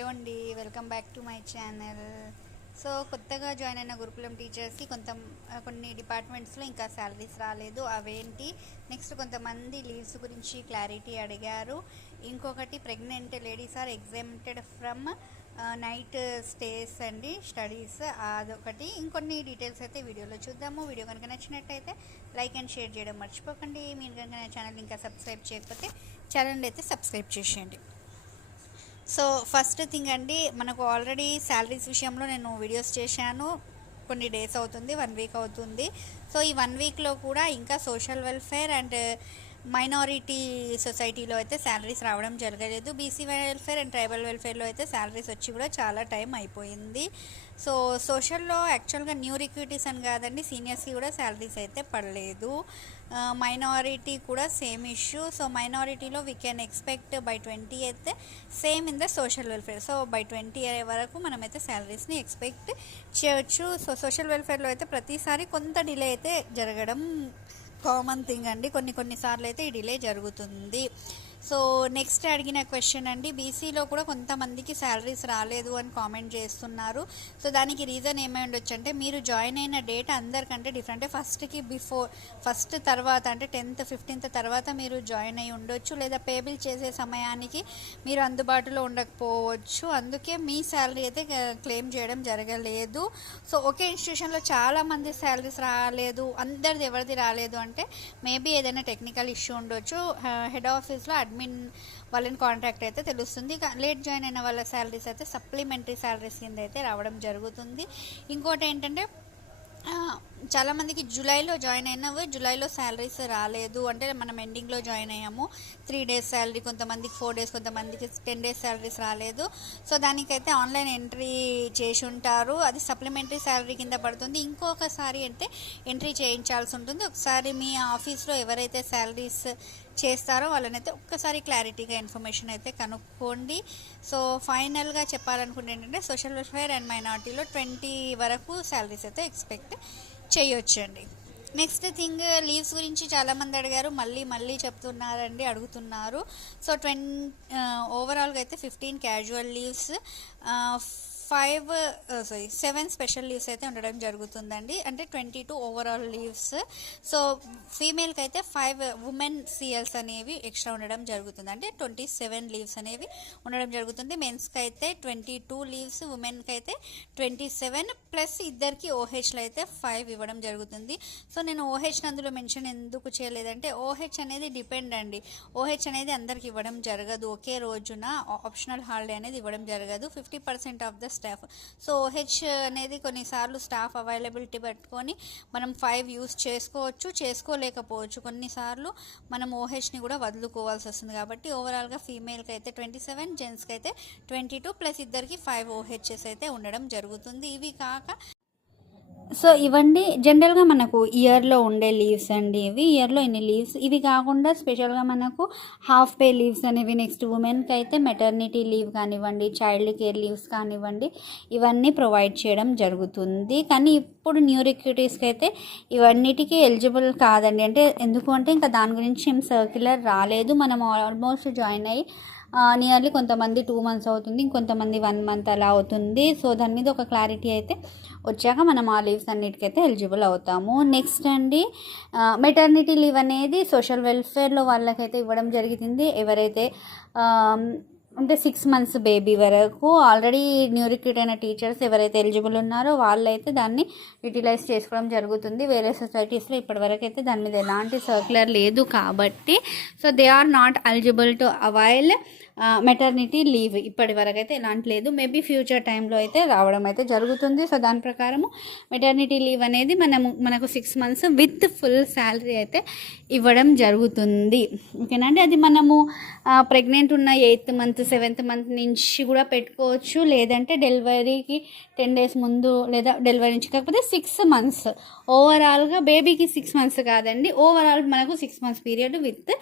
Hello అండి, welcome back to my channel. So కొత్తగా join అయిన గురుకులం టీచర్స్కి కొన్ని డిపార్ట్మెంట్స్లో ఇంకా శాలరీస్ రాలేదు. అవేంటి, నెక్స్ట్ కొంతమంది లీవ్స్ గురించి క్లారిటీ అడిగారు. ఇంకొకటి pregnant ladies are exempted from night stays అండి స్టడీస్, అదొకటి. ఇంకొన్ని డీటెయిల్స్ అయితే వీడియోలో చూద్దాము. వీడియో కనుక నచ్చినట్టయితే లైక్ అండ్ షేర్ చేయడం మర్చిపోకండి. మీరు కనుక నా ఛానల్ ఇంకా సబ్స్క్రైబ్ చేయకపోతే ఛానల్ అయితే సబ్స్క్రైబ్ చేసేయండి. సో ఫస్ట్ థింగ్ అండి, మనకు ఆల్రెడీ శాలరీస్ విషయంలో నేను వీడియోస్ చేశాను. కొన్ని డేస్ అవుతుంది, 1 వీక్ అవుతుంది. సో ఈ 1 వీక్లో కూడా ఇంకా సోషల్ వెల్ఫేర్ అండ్ మైనారిటీ సొసైటీలో అయితే శాలరీస్ రావడం జరగలేదు. బీసీ వెల్ఫేర్ అండ్ ట్రైబల్ వెల్ఫేర్లో అయితే శాలరీస్ వచ్చి కూడా చాలా టైం అయిపోయింది. సో సోషల్లో యాక్చువల్గా న్యూ రిక్రూటీస్ అని కాదండి, సీనియర్స్కి కూడా శాలరీస్ అయితే పడలేదు. మైనారిటీ కూడా సేమ్ ఇష్యూ. సో మైనారిటీలో we can expect by 20th same in the social welfare. So by 20 వరకు మనమైతే శాలరీస్ని ఎక్స్పెక్ట్ చేయొచ్చు. సో సోషల్ వెల్ఫేర్లో అయితే ప్రతిసారి కొంత డిలే అయితే జరగడం కామన్ థింగ్ అండి. కొన్నిసార్లు అయితే ఈ డిలే జరుగుతుంది. సో నెక్స్ట్ అడిగిన క్వశ్చన్ అండి, బీసీలో కూడా కొంతమందికి శాలరీస్ రాలేదు అని కామెంట్ చేస్తున్నారు. సో దానికి రీజన్ ఏమై ఉండొచ్చు అంటే, మీరు జాయిన్ అయిన డేట్ అందరికంటే డిఫరెంట్. ఫస్ట్ తర్వాత అంటే 10th 15th తర్వాత మీరు జాయిన్ అయ్యి ఉండొచ్చు, లేదా పేబిల్ చేసే సమయానికి మీరు అందుబాటులో ఉండకపోవచ్చు. అందుకే మీ శాలరీ అయితే క్లెయిమ్ చేయడం జరగలేదు. సో ఒకే ఇన్స్టిట్యూషన్లో చాలామంది శాలరీస్ రాలేదు, అందరిది ఎవరిది రాలేదు అంటే మేబీ ఏదైనా టెక్నికల్ ఇష్యూ ఉండొచ్చు. హెడ్ ఆఫీస్లో అడ్మిన్ వాళ్ళని కాంటాక్ట్ అయితే తెలుస్తుంది. లేట్ జాయిన్ అయిన వాళ్ళ శాలరీస్ అయితే సప్లిమెంటరీ శాలరీస్ కింద అయితే రావడం జరుగుతుంది. ఇంకోటి ఏంటంటే, చాలామందికి జూలైలో జాయిన్ అయినవి జూలైలో శాలరీస్ రాలేదు. అంటే మనం ఎండింగ్లో జాయిన్ అయ్యాము, 3 days శాలరీ, కొంతమందికి 4 days, కొంతమందికి 10 days శాలరీస్ రాలేదు. సో దానికైతే ఆన్లైన్ ఎంట్రీ చేసి ఉంటారు, అది సప్లిమెంటరీ శాలరీ కింద పడుతుంది. ఇంకొకసారి అంటే ఎంట్రీ చేయించాల్సి ఉంటుంది. ఒకసారి మీ ఆఫీస్లో ఎవరైతే శాలరీస్ చేస్తారో వాళ్ళనైతే ఒక్కసారి క్లారిటీగా ఇన్ఫర్మేషన్ అయితే కనుక్కోండి. సో ఫైనల్గా చెప్పాలనుకుంటే ఏంటంటే, సోషల్ వెల్ఫేర్ అండ్ మైనారిటీలో 20 వరకు శాలరీస్ అయితే ఎక్స్పెక్ట్ చేయొచ్చండి. నెక్స్ట్ థింగ్, లీవ్స్ గురించి చాలామంది అడిగారు, మళ్ళీ అడుగుతున్నారు. సో ఓవరాల్గా అయితే 15 క్యాజువల్ లీవ్స్, 7 స్పెషల్ లీవ్స్ అయితే ఉండడం జరుగుతుందండి. అంటే 22 ఓవరాల్ లీవ్స్. సో ఫీమేల్కి అయితే 5 ఉమెన్ సిఎల్స్ అనేవి ఎక్స్ట్రా ఉండడం జరుగుతుంది. అంటే 27 లీవ్స్ అనేవి ఉండడం జరుగుతుంది. మెన్స్కి అయితే 22 లీవ్స్, ఉమెన్కి అయితే 27, ప్లస్ ఇద్దరికి ఓహెచ్లో అయితే 5 ఇవ్వడం జరుగుతుంది. సో నేను ఓహెచ్ అందులో మెన్షన్ ఎందుకు చేయలేదంటే, ఓహెచ్ అనేది డిపెండ్ అండి. ఓహెచ్ అనేది అందరికి ఇవ్వడం జరగదు, ఒకే రోజున ఆప్షనల్ హాలిడే అనేది ఇవ్వడం జరగదు. 50% of the staff. So OH అనేది కొన్నిసార్లు స్టాఫ్ అవైలబిలిటీ పెట్టుకొని మనం 5 యూస్ చేసుకోలేకపోవచ్చు. కొన్నిసార్లు మనం ఓహెచ్ని కూడా వదులుకోవాల్సి వస్తుంది. కాబట్టి ఓవరాల్గా ఫీమేల్కి అయితే 27, జెంట్స్కి అయితే 22, ప్లస్ ఇద్దరికి 5 ఓహెచ్ఎస్ అయితే ఉండడం జరుగుతుంది. ఇవి కాక సో ఇవన్నీ జనరల్గా మనకు ఇయర్లో ఉండే లీవ్స్ అండి. ఇయర్లో ఇన్ని లీవ్స్. ఇవి కాకుండా స్పెషల్గా మనకు హాఫ్ పే లీవ్స్ అనేవి, నెక్స్ట్ ఉమెన్కి అయితే మెటర్నిటీ లీవ్ కానివ్వండి, చైల్డ్ కేర్ లీవ్స్ కానివ్వండి, ఇవన్నీ ప్రొవైడ్ చేయడం జరుగుతుంది. కానీ ఇప్పుడు న్యూ రిక్రూటీస్కి అయితే ఇవన్నిటికీ ఎలిజిబుల్ కాదండి. అంటే ఎందుకు అంటే, ఇంకా దాని గురించి ఏం సర్క్యులర్ రాలేదు. మనం ఆల్మోస్ట్ జాయిన్ అయ్యి నియర్లీ కొంతమంది 2 months అవుతుంది, ఇంకొంతమంది 1 month అలా అవుతుంది. సో దాని మీద ఒక క్లారిటీ అయితే వచ్చాక మనం ఆ లీవ్స్ అన్నిటికైతే ఎలిజిబుల్ అవుతాము. నెక్స్ట్ అండి, మెటర్నిటీ లీవ్ అనేది సోషల్ వెల్ఫేర్లో వాళ్ళకైతే ఇవ్వడం జరుగుతుంది. ఎవరైతే అంటే 6 months బేబీ వరకు ఆల్రెడీ న్యూ రిక్రూట్ అయిన టీచర్స్ ఎవరైతే ఎలిజిబుల్ ఉన్నారో వాళ్ళైతే దాన్ని యూటిలైజ్ చేసుకోవడం జరుగుతుంది. వేరే సొసైటీస్లో ఇప్పటివరకు అయితే దాని మీద ఎలాంటి సర్క్యులర్ లేదు కాబట్టి, so they are not eligible to avail maternity leave. ఇప్పటి వరకు అయితే ఎలాంటి లేదు. మేబీ ఫ్యూచర్ టైంలో అయితే రావడం అయితే జరుగుతుంది. సో దాని ప్రకారము మెటర్నిటీ లీవ్ అనేది మనకు 6 months విత్ ఫుల్ శాలరీ అయితే ఇవ్వడం జరుగుతుంది. ఓకేనండి. అది మనము ప్రెగ్నెంట్ ఉన్న 8th month 7th month నుంచి కూడా పెట్టుకోవచ్చు, లేదంటే డెలివరీకి 10 days ముందు, లేదా డెలివరీ నుంచి, కాకపోతే 6 months ఓవరాల్గా. బేబీకి 6 months కాదండి, ఓవరాల్ మనకు 6 months పీరియడ్ విత్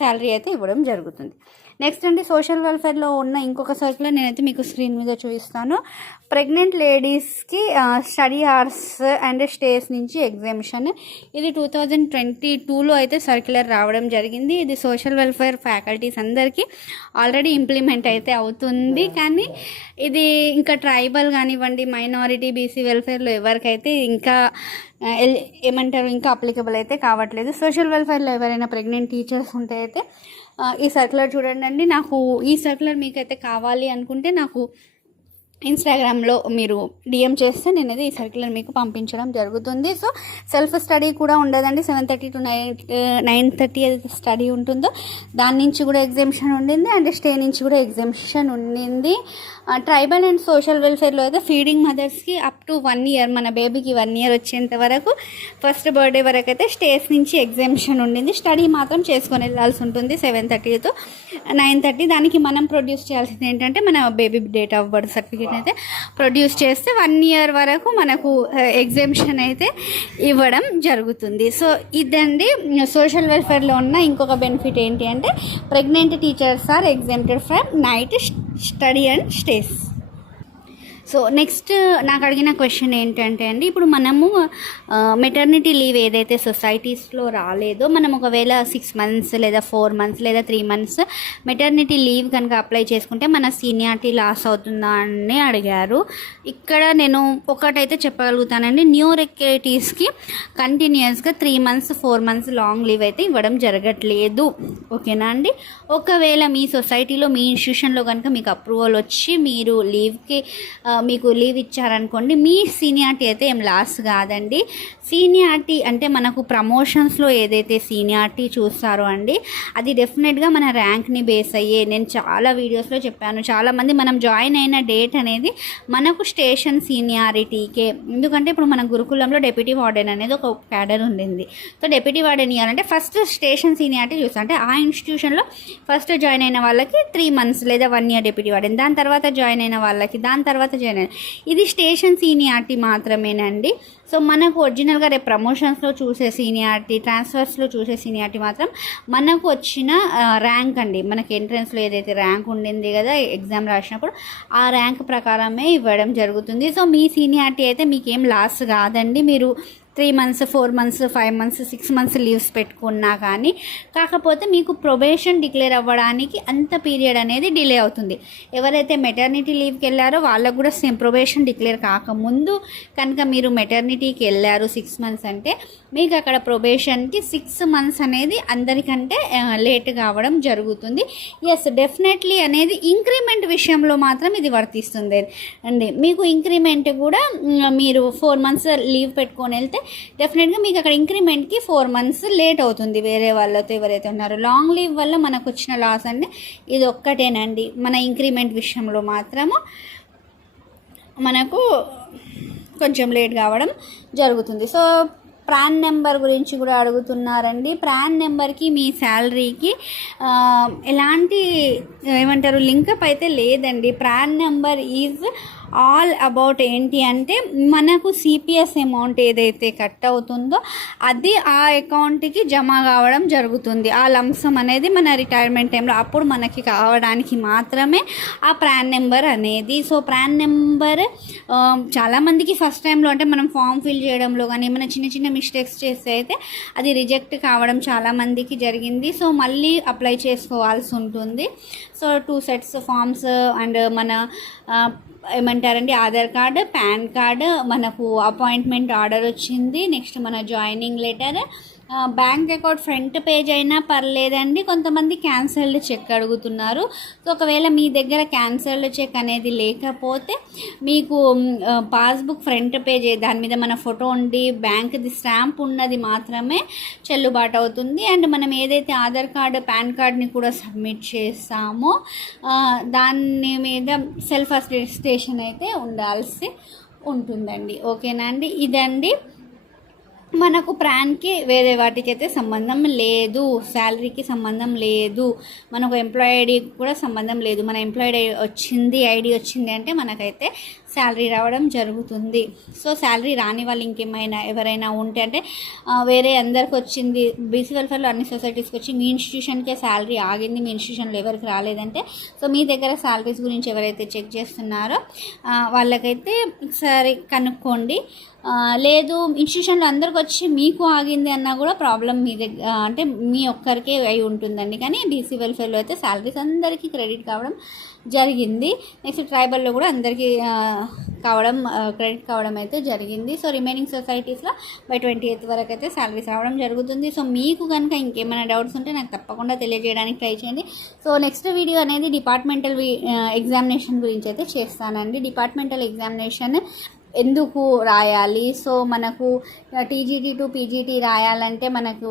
శాలరీ అయితే ఇవ్వడం జరుగుతుంది. నెక్స్ట్ అండి సోషల్ వెల్ఫేర్లో ఉన్న ఇంకొక సర్క్యులర్ నేనైతే మీకు స్క్రీన్ మీద చూపిస్తాను. ప్రెగ్నెంట్ లేడీస్కి స్టడీ అవర్స్ అండ్ స్టేస్ నుంచి ఎగ్జామిషన్. ఇది 2022లో అయితే సర్క్యులర్ రావడం జరిగింది. ఇది సోషల్ వెల్ఫేర్ ఫ్యాకల్టీస్ అందరికీ ఆల్రెడీ ఇంప్లిమెంట్ అయితే అవుతుంది. కానీ ఇది ఇంకా ట్రైబల్ కానివ్వండి, మైనారిటీ, బీసీ వెల్ఫేర్లో ఎవరికైతే ఇంకా ఏమంటారు ఇంకా అప్లికబుల్ అయితే కావట్లేదు. సోషల్ వెల్ఫేర్లో ఎవరైనా ప్రెగ్నెంట్ టీచర్స్ ఉంటే అయితే ఈ సర్క్యులర్ చూడండి. నాకు ఈ సర్క్యులర్ మీకైతే కావాలి అనుకుంటే నాకు ఇన్స్టాగ్రామ్లో మీరు డిఎం చేస్తే నేనైతే ఈ సర్క్యులర్ మీకు పంపించడం జరుగుతుంది. సో సెల్ఫ్ స్టడీ కూడా ఉండదండి. 7:30 to 9:30 ఏదైతే స్టడీ ఉంటుందో దాని నుంచి కూడా ఎగ్జామ్షన్ ఉండింది అండ్ స్టే నుంచి కూడా ఎగ్జామ్షన్ ఉండింది. ట్రైబల్ అండ్ సోషల్ వెల్ఫేర్లో అయితే ఫీడింగ్ మదర్స్కి అప్ టు 1 year, మన బేబీకి 1 year వచ్చేంత వరకు ఫస్ట్ బర్త్డే వరకు అయితే స్టేస్ నుంచి ఎగ్జామ్షన్ ఉండింది. స్టడీ మాత్రం చేసుకొని వెళ్ళాల్సి ఉంటుంది 7:30 to 9:30. దానికి మనం ప్రొడ్యూస్ చేయాల్సింది ఏంటంటే మన baby date of birth certificate అయితే ప్రొడ్యూస్ చేస్తే 1 year వరకు మనకు ఎగ్జామ్షన్ అయితే ఇవ్వడం జరుగుతుంది. సో ఇదండి సోషల్ వెల్ఫేర్లో ఉన్న ఇంకొక బెనిఫిట్ ఏంటి అంటే pregnant teachers are exempted from night study and stays. So next నాకు అడిగిన క్వశ్చన్ ఏంటంటే అండి, ఇప్పుడు మనము మెటర్నిటీ లీవ్ ఏదైతే సొసైటీస్లో రాలేదో మనం ఒకవేళ 6 months లేదా 4 months లేదా 3 months మెటర్నిటీ లీవ్ కనుక అప్లై చేసుకుంటే మన సీనియారిటీ లాస్ అవుతుందా అని అడిగారు. ఇక్కడ నేను ఒకటైతే చెప్పగలుగుతానండి, న్యూ రిక్రూటీస్కి కంటిన్యూస్గా 3 months 4 months లాంగ్ లీవ్ అయితే ఇవ్వడం జరగట్లేదు. ఓకేనా అండి. ఒకవేళ మీ సొసైటీలో మీ ఇన్స్టిట్యూషన్లో కనుక మీకు అప్రూవల్ వచ్చి మీరు లీవ్కి మీకు లీవ్ ఇచ్చారనుకోండి, మీ సీనియారిటీ అయితే ఏం లాస్ కాదండి. సీనియారిటీ అంటే మనకు ప్రమోషన్స్లో ఏదైతే సీనియారిటీ చూస్తారో అండి అది డెఫినెట్గా మన ర్యాంక్ని బేస్ అయ్యే. నేను చాలా వీడియోస్లో చెప్పాను, చాలామంది మనం జాయిన్ అయిన డేట్ అనేది మనకు స్టేషన్ సీనియారిటీకే. ఎందుకంటే ఇప్పుడు మన గురుకులంలో డెప్యూటీ వార్డెన్ అనేది ఒక క్యాడర్ ఉండింది. సో డెప్యూటీ వార్డెన్ ఇవ్వాలంటే ఫస్ట్ స్టేషన్ సీనియారిటీ చూస్తాం. అంటే ఆ ఇన్స్టిట్యూషన్లో ఫస్ట్ జాయిన్ అయిన వాళ్ళకి 3 months లేదా 1 year డెప్యూటీ వార్డెన్, దాని తర్వాత జాయిన్ అయిన వాళ్ళకి దాని తర్వాత ఇది స్టేషన్ సీనియారిటీ మాత్రమేనండి. సో మనకు ఒరిజినల్గా రేపు ప్రమోషన్స్లో చూసే సీనియారిటీ, ట్రాన్స్ఫర్స్లో చూసే సీనియారిటీ మాత్రం మనకు వచ్చిన ర్యాంక్ అండి. మనకి ఎంట్రన్స్లో ఏదైతే ర్యాంక్ ఉండింది కదా ఎగ్జామ్ రాసినప్పుడు ఆ ర్యాంక్ ప్రకారమే ఇవ్వడం జరుగుతుంది. సో మీ సీనియారిటీ అయితే మీకేం లాస్ కాదండి. మీరు 3 months 4 months 5 months 6 months leaves పెట్టుకున్నా కానీ, కాకపోతే మీకు ప్రొబేషన్ డిక్లేర్ అవ్వడానికి అంత పీరియడ్ అనేది డిలే అవుతుంది. ఎవరైతే మెటర్నిటీ లీవ్కి వెళ్ళారో వాళ్ళకు కూడా సేమ్ ప్రొబేషన్ డిక్లేర్ కాకముందు కనుక మీరు మెటర్నిటీకి వెళ్ళారు 6 months అంటే మీకు అక్కడ ప్రొబేషన్కి 6 months అనేది అందరికంటే లేట్ కావడం జరుగుతుంది. ఎస్, డెఫినెట్లీ అనేది ఇంక్రిమెంట్ విషయంలో మాత్రం ఇది వర్తిస్తుంది అండి. మీకు ఇంక్రిమెంట్ కూడా మీరు 4 months లీవ్ పెట్టుకొని వెళ్తే డెఫినెట్గా మీకు అక్కడ ఇంక్రిమెంట్కి 4 months లేట్ అవుతుంది వేరే వాళ్ళతో ఎవరైతే ఉన్నారో. లాంగ్ లీవ్ వల్ల మనకు వచ్చిన లాస్ అంటే ఇది ఒక్కటేనండి. మన ఇంక్రిమెంట్ విషయంలో మాత్రము మనకు కొంచెం లేట్ కావడం జరుగుతుంది. సో ప్రాన్ నెంబర్ గురించి కూడా అడుగుతున్నారండి. ప్రాన్ నెంబర్కి మీ శాలరీకి ఎలాంటి ఏమంటారు లింకప్ అయితే లేదండి. PRAN number is all about ఏంటి అంటే మనకు సిపిఎస్ అమౌంట్ ఏదైతే కట్ అవుతుందో అది ఆ అకౌంట్కి జమ కావడం జరుగుతుంది. ఆ లంసమ్ అనేది మన రిటైర్మెంట్ టైంలో అప్పుడు మనకి కావడానికి మాత్రమే ఆ ప్రాన్ నెంబర్ అనేది. సో ప్రాన్ నెంబర్ చాలామందికి ఫస్ట్ టైంలో అంటే మనం ఫామ్ ఫిల్ చేయడంలో కానీ ఏమైనా చిన్న చిన్న మిస్టేక్స్ చేస్తే అయితే అది రిజెక్ట్ కావడం చాలామందికి జరిగింది. సో మళ్ళీ అప్లై చేసుకోవాల్సి ఉంటుంది. సో 2 sets ఫామ్స్ అండ్ మన ఏమంటారండి ఆధార్ కార్డు, పాన్ కార్డు, మనకు అపాయింట్మెంట్ ఆర్డర్ వచ్చింది, నెక్స్ట్ మన joining letter, bank account front page అయినా పర్లేదండి. కొంతమంది క్యాన్సల్డ్ చెక్ అడుగుతున్నారు. సో ఒకవేళ మీ దగ్గర క్యాన్సల్డ్ చెక్ అనేది లేకపోతే మీకు పాస్బుక్ ఫ్రంట్ పేజ్ దాని మీద మన ఫోటో ఉండి బ్యాంక్ది స్టాంప్ ఉన్నది మాత్రమే చెల్లుబాటు అవుతుంది. అండ్ మనం ఏదైతే ఆధార్ కార్డు, పాన్ కార్డ్ని కూడా సబ్మిట్ చేస్తామో దాని మీద సెల్ఫ్ అటెస్టేషన్ అయితే ఉండాల్సి ఉంటుందండి. ఓకేనా అండి. ఇదండి మనకు ప్రాన్కి వేరే వాటికి అయితే సంబంధం లేదు, శాలరీకి సంబంధం లేదు, మనకు ఎంప్లాయీ ఐడి కూడా సంబంధం లేదు. మన ఎంప్లాయీ వచ్చింది ఐడి వచ్చింది అంటే మనకైతే శాలరీ రావడం జరుగుతుంది. సో శాలరీ రాని వాళ్ళు ఇంకేమైనా ఎవరైనా ఉంటే అంటే వేరే అందరికి వచ్చింది, బీసీ వెల్ఫేర్లో అన్ని సొసైటీస్కి వచ్చి మీ ఇన్స్టిట్యూషన్కే శాలరీ ఆగింది, మీ ఇన్స్టిట్యూషన్లో ఎవరికి రాలేదంటే సో మీ దగ్గర శాలరీస్ గురించి ఎవరైతే చెక్ చేస్తున్నారో వాళ్ళకైతే ఒకసారి కనుక్కోండి. లేదు ఇన్స్టిట్యూషన్లో అందరికి వచ్చి మీకు ఆగింది అన్నా కూడా ప్రాబ్లం మీ దగ్గర అంటే మీ ఒక్కరికే అయి ఉంటుందండి. కానీ బీసీ వెల్ఫేర్లో అయితే శాలరీస్ అందరికీ క్రెడిట్ కావడం జరిగింది. నెక్స్ట్ ట్రైబల్లో కూడా అందరికీ క్రెడిట్ కావడం అయితే జరిగింది. సో రిమైనింగ్ సొసైటీస్లో బై 28th వరకు అయితే శాలరీస్ రావడం జరుగుతుంది. సో మీకు కనుక ఇంకేమైనా డౌట్స్ ఉంటే నాకు తప్పకుండా తెలియజేయడానికి ట్రై చేయండి. సో నెక్స్ట్ వీడియో అనేది డిపార్ట్మెంటల్ ఎగ్జామినేషన్ గురించి అయితే చేస్తానండి. డిపార్ట్మెంటల్ ఎగ్జామినేషన్ ఎందుకు రాయాలి, సో మనకు టీజీటీ టు పీజీటీ రాయాలంటే మనకు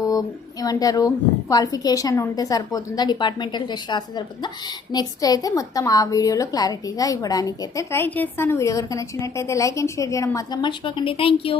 ఏమంటారు క్వాలిఫికేషన్ ఉంటే సరిపోతుందా, డిపార్ట్మెంటల్ టెస్ట్ రాస్తే సరిపోతుందా, నెక్స్ట్ అయితే మొత్తం ఆ వీడియోలో క్లారిటీగా ఇవ్వడానికి అయితే ట్రై చేస్తాను. వీడియో కనుక నచ్చినట్టయితే లైక్ అండ్ షేర్ చేయడం మాత్రం మర్చిపోకండి. Thank you.